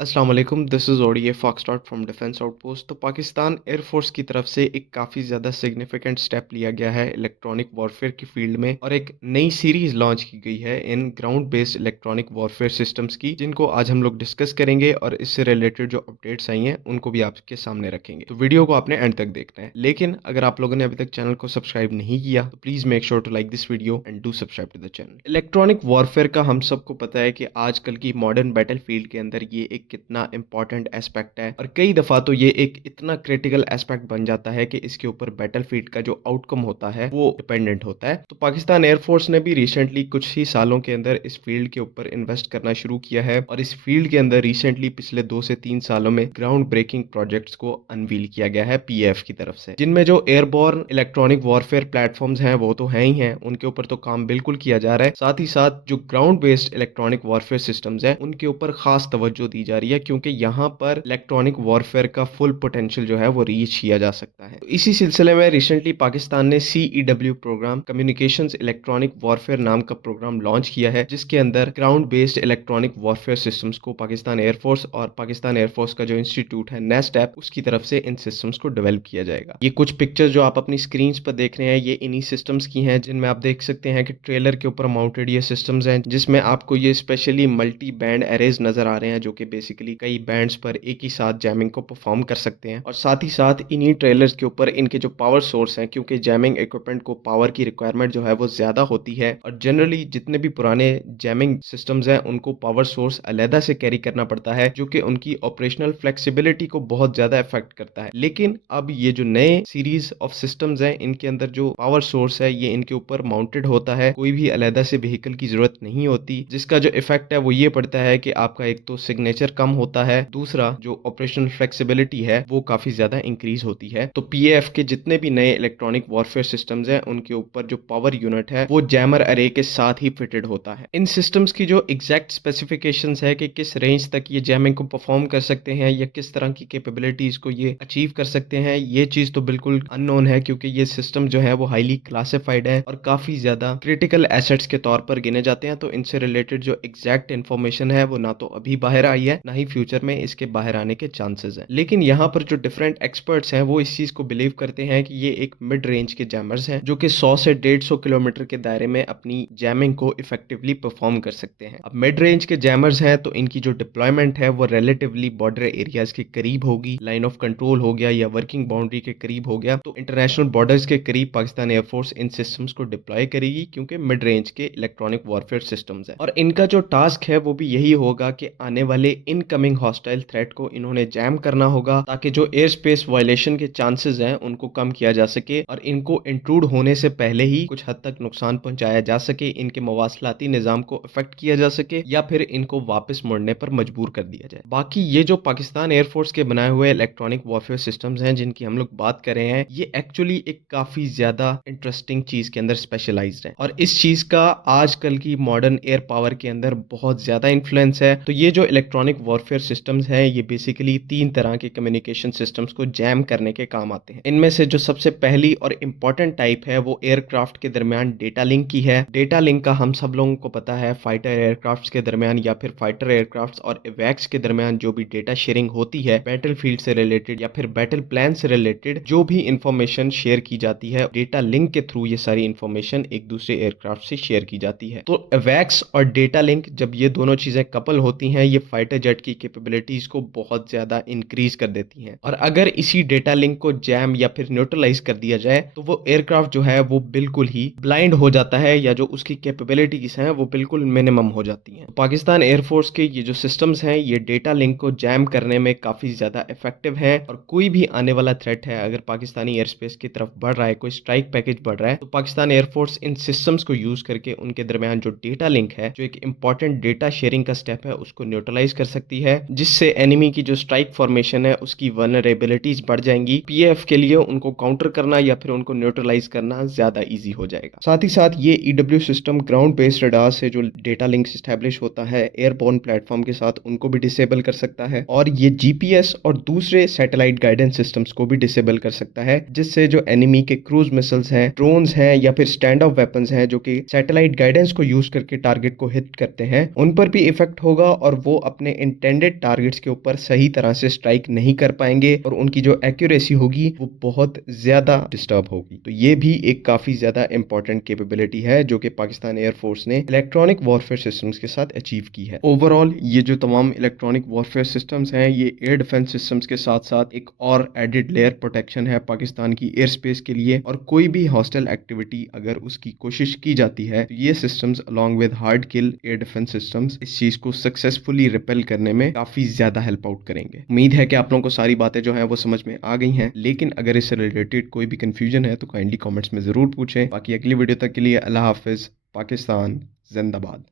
अस्सलाम वालेकुम, this is ODA foxtrot from defence outpost. तो पाकिस्तान एयरफोर्स की तरफ से एक काफ़ी ज़्यादा सिग्निफिकेंट स्टेप लिया गया है इलेक्ट्रॉनिक वॉरफेयर की फील्ड में और एक नई सीरीज़ लॉन्च की गई है in ground based electronic warfare systems की, जिनको आज हम लोग डिस्कस करेंगे और इससे रिलेटेड जो अपडेट्स आई हैं उनको भी आपके सामने रखेंगे। तो वीडियो को आपने एंड तक देखना है, लेकिन अगर आप लोगों ने अभी तक चैनल को सब्सक्राइब नहीं किया तो please make sure to like this video and do subscribe to the channel. Electronic warfare का हम सबको पता है कि आजकल की मॉडर्न बैटल फील्ड के अंदर ये एक कितना इंपॉर्टेंट एस्पेक्ट है और कई दफा तो ये एक इतना क्रिटिकल एस्पेक्ट बन जाता है कि इसके ऊपर बैटलफील्ड का जो आउटकम होता है वो डिपेंडेंट होता है। तो पाकिस्तान एयरफोर्स ने भी रिसेंटली कुछ ही सालों के अंदर इस फील्ड के ऊपर इन्वेस्ट करना शुरू किया है और इस फील्ड के अंदर रिसेंटली पिछले 2 से 3 सालों में ग्राउंड ब्रेकिंग प्रोजेक्ट्स को अनवील किया गया है पीएफ की तरफ से, जिनमें जो एयरबोर्न इलेक्ट्रॉनिक वॉरफेयर प्लेटफॉर्म्स हैं वो तो हैं ही हैं, उनके ऊपर तो काम बिल्कुल किया जा रहा है। साथ ही साथ जो ground based electronic warfare systems हैं उनके ऊपर खास तवज्जो दी जा रही है, क्योंकि यहाँ पर इलेक्ट्रॉनिक वॉरफेयर का फुल पोटेंशियल जो है वो रीच किया जा सकता है। तो इसी सिलसिले में रिसेंटली पाकिस्तान ने CEW programme, communications electronic warfare नाम का प्रोग्राम लॉन्च किया है, जिसके अंदर ground based electronic warfare systems को पाकिस्तान एयरफोर्स और पाकिस्तान एयरफोर्स का जो इंस्टीट्यूट है नेस्टैप, उसकी तरफ से इन सिस्टम्स को डेवलप किया जाएगा। ये कुछ पिक्चर्स जो आप अपनी स्क्रीन पर देख रहे हैं ये इन्हीं सिस्टम्स की हैं, जिनमें आप देख सकते हैं कि ट्रेलर के ऊपर माउंटेड ये सिस्टम्स हैं, जिसमें आपको ये स्पेशली मल्टी बैंड एरेज नजर आ रहे हैं, जो कि बेसिकली कई बैंड्स पर एक ही साथ जैमिंग को परफॉर्म कर सकते हैं। और साथ ही साथ इन्हीं ट्रेलर्स के ऊपर इनके जो पावर सोर्स हैं, क्योंकि जैमिंग इक्विपमेंट को पावर की रिक्वायरमेंट जो है वो ज्यादा होती है और जनरली जितने भी पुराने जैमिंग सिस्टम्स हैं उनको पावर सोर्स अलहदा से कैरी करना पड़ता है, जो कि उनकी ऑपरेशनल फ्लेक्सिबिलिटी को बहुत ज्यादा इफेक्ट करता है। लेकिन अब ये जो नए सीरीज ऑफ सिस्टम्स हैं इनके अंदर जो पावर सोर्स है ये इनके ऊपर माउंटेड होता है, कोई भी अलहदा से व्हीकल की जरूरत नहीं होती, जिसका जो इफेक्ट है वो ये पड़ता है कि आपका एक तो सिग्नेचर कम होता है, दूसरा जो ऑपरेशनल फ्लेक्सिबिलिटी है वो काफी ज्यादा इंक्रीज होती है। तो पीएएफ के जितने भी नए इलेक्ट्रॉनिक वॉरफेयर सिस्टम्स हैं उनके ऊपर जो पावर यूनिट है वो जैमर अरे के साथ ही फिटेड होता है। इन सिस्टम्स की जो एग्जैक्ट स्पेसिफिकेशंस है कि किस रेंज तक ये जैमिंग को परफॉर्म कर सकते हैं या किस तरह की कैपेबिलिटीज को ये अचीव कर सकते हैं, ये चीज तो बिल्कुल अननोन है, क्योंकि ये सिस्टम जो है वो हाईली क्लासिफाइड है और काफी ज्यादा क्रिटिकल एसेट्स के तौर पर गिने जाते हैं। तो इनसे रिलेटेड जो एग्जैक्ट इन्फॉर्मेशन है वो ना तो अभी बाहर आई है, ना ही फ्यूचर में इसके बाहर आने के चांसेस हैं। लेकिन यहाँ पर जो डिफरेंट एक्सपर्ट्स हैं वो इस चीज को बिलीव करते हैं कि ये एक मिड रेंज के जैमर्स हैं, जो कि 100 से 150 किलोमीटर के दायरे में अपनी जैमिंग को इफेक्टिवली परफॉर्म कर सकते हैं। अब मिड रेंज के जैमर्स हैं तो इनकी जो डिप्लॉयमेंट है वो रिलेटिवली बॉर्डर एरियाज के करीब होगी, लाइन ऑफ कंट्रोल हो गया या वर्किंग बाउंड्री के करीब हो गया, तो इंटरनेशनल बॉर्डर्स के करीब पाकिस्तान एयरफोर्स इन सिस्टम्स को डिप्लॉय करेगी, क्योंकि मिड रेंज के इलेक्ट्रॉनिक वॉरफेयर सिस्टम्स है। और इनका जो टास्क है वो भी यही होगा कि आने वाले इनकमिंग हॉस्टाइल थ्रेट को इन्होंने जैम करना होगा, ताकि जो एयर स्पेस वायलेशन के चांसेस हैं उनको कम किया जा सके और इनको इंट्रूड होने से पहले ही कुछ हद तक नुकसान पहुंचाया जा सके, इनके मवासलाती निजाम को अफेक्ट किया जा सके या फिर इनको वापस मुड़ने पर मजबूर कर दिया जाए। बाकी ये जो पाकिस्तान एयरफोर्स के बनाए हुए इलेक्ट्रॉनिक वॉरफेयर सिस्टम्स हैं जिनकी हम लोग बात कर रहे हैं, ये एक्चुअली एक काफी ज्यादा इंटरेस्टिंग चीज के अंदर स्पेशलाइज्ड है और इस चीज का आजकल की मॉडर्न एयर पावर के अंदर बहुत ज्यादा इन्फ्लुएंस है। तो ये जो इलेक्ट्रॉनिक वॉरफेयर सिस्टम्स हैं ये बेसिकली 3 तरह के कम्युनिकेशन सिस्टम्स को जैम करने के काम आते हैं। इनमें से जो सबसे पहली और इंपॉर्टेंट टाइप है वो एयरक्राफ्ट के दरमियान डेटा लिंक की है। डेटा लिंक का हम सब लोगों को पता है, फाइटर एयरक्राफ्ट के दरमियान या फिर फाइटर एयरक्राफ्ट और इवैक्स के दरमियान जो भी डेटा शेयरिंग होती है बैटलफील्ड से रिलेटेड या फिर बैटल प्लान से रिलेटेड, जो भी इंफॉर्मेशन शेयर की जाती है डेटा लिंक के थ्रू ये सारी इंफॉर्मेशन एक दूसरे एयरक्राफ्ट से शेयर की जाती है। तो इवैक्स और डेटा लिंक जब ये दोनों चीजें कपल होती हैं ये फाइटर जेट की कैपेबिलिटीज को बहुत ज्यादा इंक्रीज कर देती हैं और अगर इसी डेटा लिंक को जैम या फिर न्यूट्रलाइज कर दिया जाए तो वो एयरक्राफ्ट जो है वो बिल्कुल ही ब्लाइंड हो जाता है या जो उसकी कैपेबिलिटीज हैं वो बिल्कुल मिनिमम हो जाती हैं। तो पाकिस्तान एयरफोर्स के ये जो सिस्टम्स हैं ये डेटा लिंक को जैम करने में काफी ज्यादा इफेक्टिव है और कोई भी आने वाला थ्रेट है, अगर पाकिस्तानी एयर स्पेस की तरफ बढ़ रहा है, कोई स्ट्राइक पैकेज बढ़ रहा है, तो पाकिस्तान एयरफोर्स इन सिस्टम्स को यूज करके उनके दरमियान जो डेटा लिंक है, जो एक इंपॉर्टेंट डेटा शेयरिंग का स्टेप है, उसको न्यूट्रलाइज कर सकती है, जिससे एनिमी की जो स्ट्राइक फॉर्मेशन है उसकी वल्नरेबिलिटीज बढ़ जाएंगी। पीएफ के लिए उनको काउंटर करना या फिर उनको न्यूट्रलाइज करना ज्यादा इजी हो जाएगा। साथ ही साथ ये EW system ground based radar से जो डेटा लिंक एस्टेब्लिश होता है एयरबोर्न प्लेटफॉर्म के साथ, उनको भी डिसेबल कर सकता है और ये जीपीएस और दूसरे सैटेलाइट गाइडेंस सिस्टम्स को भी डिसेबल कर सकता है, जिससे जो एनिमी के क्रूज मिसाइल्स हैं, ड्रोन्स हैं या फिर स्टैंड ऑफ वेपन्स हैं जो कि सैटेलाइट गाइडेंस को यूज करके टारगेट को हिट करते हैं, उन पर भी इफेक्ट होगा और वो अपने इंटेंडेड टारगेट्स के ऊपर सही तरह से स्ट्राइक नहीं कर पाएँगे और उनकी जो एक्यूरेसी होगी वो बहुत ज़्यादा डिस्टर्ब होगी। तो ये भी एक काफ़ी ज़्यादा इम्पोर्टेंट कैपेबिलिटी है जो कि पाकिस्तान एयर फ़ोर्स ने इलेक्ट्रॉनिक वॉरफेयर सिस्टम्स के साथ अचीव की है। ओवरऑल ये जो तमाम इलेक्ट्रॉनिक वॉरफेयर सिस्टम्स हैं, ये एयर डिफेंस सिस्टम्स के साथ-साथ एक और एडेड लेयर प्रोटेक्शन है पाकिस्तान की एयर स्पेस के लिए, और कोई भी हॉस्टाइल एक्टिविटी अगर उसकी कोशिश की जाती है, तो ये systems along with hard kill air defence systems इस चीज़ को सक्सेसफुली रिपेल करने में काफ़ी ज़्यादा हेल्प आउट करेंगे। उम्मीद है कि आप लोगों को सारी बातें जो हैं वो समझ में आ गई हैं, लेकिन अगर इससे रिलेटेड कोई भी कन्फ्यूजन है तो काइंडली कमेंट्स में ज़रूर पूछें। बाकी अगली वीडियो तक के लिए अल्लाह हाफ़िज़। पाकिस्तान ज़िंदाबाद।